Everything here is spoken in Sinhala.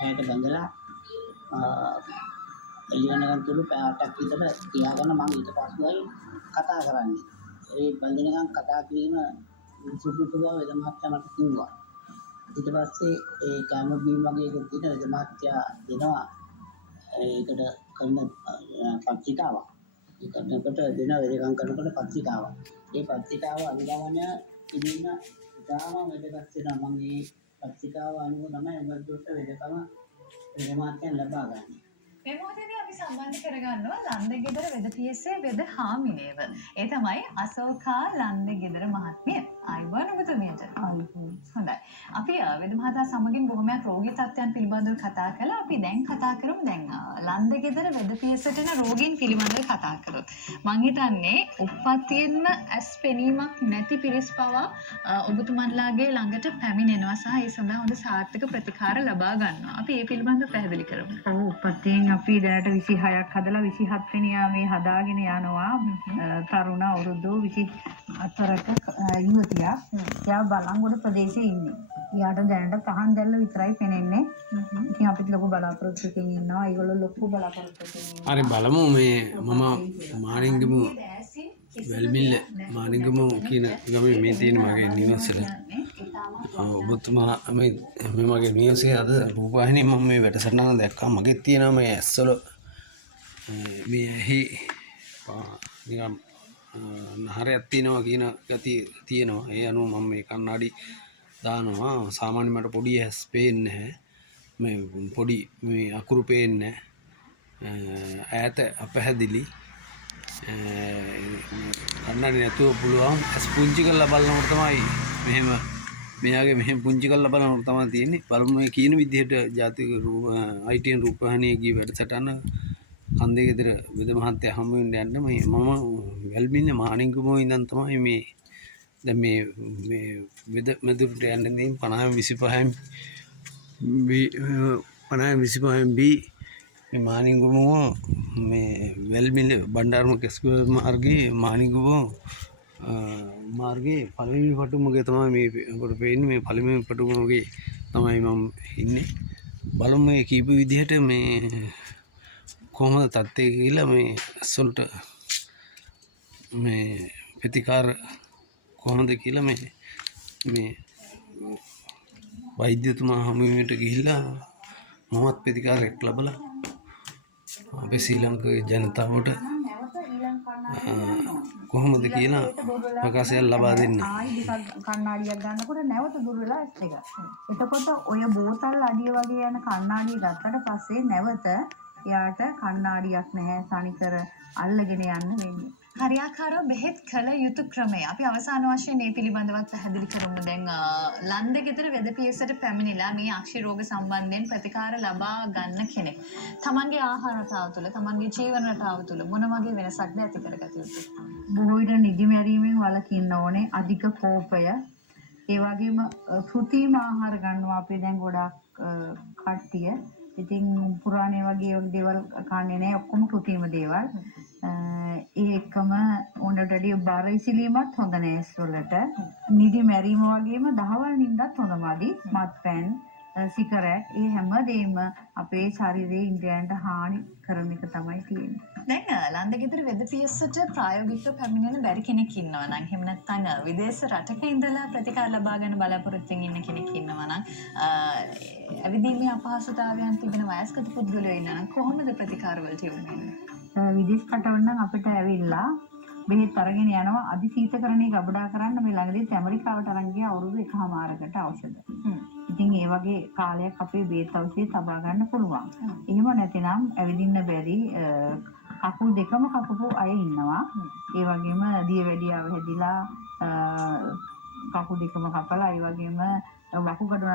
ඇයට බඳලා එළියනකන් තුරු පැයකට විතර තියාගෙන මම ඊට පස්සෙයි කතා කරන්නේ. ඒ බඳිනකන් කතා කිරීම සුදුසු බව වෙද මහත්තයා මට කිව්වා. ඊට පස්සේ ඒ කැම බීම වගේ එකක් තියෙන වෙද මහත්තයා දෙනවා ඒකට කරන පත්‍රිකාවක්. ඒක දෙනකොට දෙන වෙදකම් කරනකොට පත්‍රිකාවක්. ඒ පත්‍රිකාව අනුගමනය කිරීම ඉතාම වැදගත් වෙනවා. මම මේ පත්‍රිකාව අනුව තමයි උගතුන්ට වෙදකම වෙද මහත්තයන් ලබා ගන්නේ. මේ මොහොතේදී අපි සම්බන්ධ කරගන්නවා ලන්දගෙදර වෙද පියසේ වෙද හාමිනේව. ඒ තමයි අශෝකා ලන්දගෙදර මහත්මිය. ආයුබෝවන් ඔබතුමියට. හොඳයි. අපි වෙද මහතා සමගින් බොහොමයක් රෝගී තත්ත්වයන් පිළිබඳව කතා කළා. අපි දැන් කතා කරමු දැන් ලන්දගෙදර වෙද පියසට එන රෝගීන් පිළිබඳව කතා කරොත්. මං හිතන්නේ උප්පත්තියෙන්ම ඇස් පෙනීමක් නැති පිරිස් පවා ඔබතුමන්ලාගේ ළඟට පැමිණෙනවා සහ ඒ සඳහා හොඳ සාර්ථක ප්‍රතිකාර ලබා ගන්නවා. අපි ඒ පිළිබඳව පැහැදිලි කරමු. ඔව් උපත්යෙන් අපි දැනට 26ක් හදලා 27 වෙනියා මේ හදාගෙන යනවා. තරුණ අවුරුදු 24ක යුවතියක්. එයා බලංගොඩ ප්‍රදේශයේ ඉන්නේ. එයාට දැනට පහන් දැල්ල විතරයි පෙනෙන්නේ. ඉතින් අපිත් ලොකු බලාපොරොත්තුකින් ඉන්නවා. ඒගොල්ලෝ ලොකු බලාපොරොත්තුකින් ඉන්නවා. හරි බලමු මේ මම මානින්ගම වැල්මිල්ල මානින්ගම කියන ගමේ මේ තියෙන මගේ නිවසට ඔබතුමා මේ මගේ නිවසේ අද රූපවාහිනියේ මම මේ වැඩසටහන දැක්කා. මගේ තියෙනවා මේ ඇස්වල මේ ඇහි නිකන් නහරයක් තියෙනවා කියන ගතිය තියෙනවා. ඒ අනුව මම මේ කණ්ණාඩි දානවා. සාමාන්‍යයෙන් මට පොඩි ඇස් පේන්නේ නැහැ. මේ පොඩි මේ අකුරු පේන්නේ නැහැ. ඈත අපහැදිලි කණ්ණාඩි නැතුව පුළුවන් ඇස් පුංචි කරලා බලනකොට තමයි මෙහෙම මෙයාගේ මෙහෙම පුංචි කරලා බලනකොට තමයි තියෙන්නේ. බලමු මේ කියන විදිහට ජාතික ITN රූපවාහිනියේ ගිය වැඩසටහන කන්දේ ගෙදර වෙද මහත්තයා හමු වෙන්න යන්න මම වැල්මින්නේ මානින්ගමෝ ඉඳන් තමයි මේ දැන් මේ වෙද මැදුරට යන්න දෙන්නේ 50-25 බී මේ මානින්ගමෝ මේ වැල්මිල්ල බණ්ඩාරම කෙස්කුව මාර්ගයේ මානින්ගමෝ මාර්ගයේ පළවෙනි පටුමගේ තමයි මේ ඔබට පේන්නේ. මේ පළවෙනි පටුමගේ තමයි මම ඉන්නේ. බලමු මේ කීප විදිහට මේ කොහොමද තත්ත්වය කියලා මේ ඇස්වලට මේ ප්‍රතිකාර කොහොමද කියලා මේ වෛද්‍යතුමා හමුවීමට ගිහිල්ලා මොහොත් ප්‍රතිකාරයක් ලැබලා අපේ ශ්‍රී ලංකාවේ ජනතාවට කොහොමද කියලා ප්‍රකාශයක් ලබා දෙන්න. ආයි කණ්ණාඩියක් ගන්නකොට නැවත දුර වෙලා ඇස් එක. එතකොට ඔය බෝතල් අඩිය වගේ යන කණ්ණාඩිය ගත්තට පස්සේ නැවත එයාට කණ්ණාඩියක් නැහැ සනිකර අල්ලගෙන යන්න වෙන්නේ. හරියාකාරව බෙහෙත් කළ යුතු ක්‍රමය. අපි අවසාන වශයෙන් මේ පිළිබඳවත් පැහැදිලි කරමු. දැන් ලන්දගෙදර වෙද පියසට පැමිණිලා මේ අක්ෂි රෝග සම්බන්ධයෙන් ප්‍රතිකාර ලබා ගන්න කෙනෙක්. තමන්ගේ ආහාර රටාව තුළ, තමන්ගේ ජීවන රටාව තුළ මොන වගේ වෙනසක්ද ඇති කරගත යුතුද? බොහෝ විට නිදි මැරීමෙන් වළකින්න ඕනේ. අධික කෝපය. ඒ වගේම කෘත්‍රිම ආහාර ගන්නවා අපි දැන් ගොඩාක් කට්ටිය. ඉතින් පුරාණේ වගේ දේවල් කන්නේ නැහැ. ඔක්කොම කෘත්‍රිම දේවල්. ඒ එක්කම උණට වැඩි බර ඉසිලීමත් හොඳ නැහැ ඇස් වලට. නිදි මැරීම වගේම දහවල් නිින්දත් හොඳමදි. මත්පැන් සිගරට් ඒ හැමදේම අපේ ශරීරයේ ඉන්ද්‍රයන්ට හානි කරන එක තමයි තියෙන්නේ. දැන් ලන්දගෙදර වෙද පියසට ප්‍රායෝගිකව පැමිණෙන බැරි කෙනෙක් ඉන්නවා නම් එහෙම නැත්නම් විදේශ රටක ඉඳලා ප්‍රතිකාර ලබා ගන්න බලාපොරොත්තුෙන් ඉන්න කෙනෙක් ඉන්නවා නම් ඇවිදීමේ අපහසුතාවයන් තිබෙන වයස්ගත පුද්ගලයෝ ඉන්නවා නම් කොහොමද ප්‍රතිකාර වලට යොමු වෙන්නේ? විදේශ රටවල නම් අපිට ඇවිල්ලා බෙහෙත් අරගෙන යනවා. අධිශීතකරණයේ ගබඩා කරන්න මේ ළඟදී ඇමරිකාවට අරන් ගිය අවුරුදු 1මාරකට ඖෂධ. ඉතින් ඒ වගේ කාලයක් අපේ බෙහෙත් ඖෂධය තබා ගන්න පුළුවන්. එහෙම නැතිනම් ඇවිදින්න බැරි කකුල් දෙකම කපපු අය ඉන්නවා. ඒ වගේම දියවැඩියාව හැදිලා කකුල් දෙකම කපලා ඒ වගේම වකුගඩු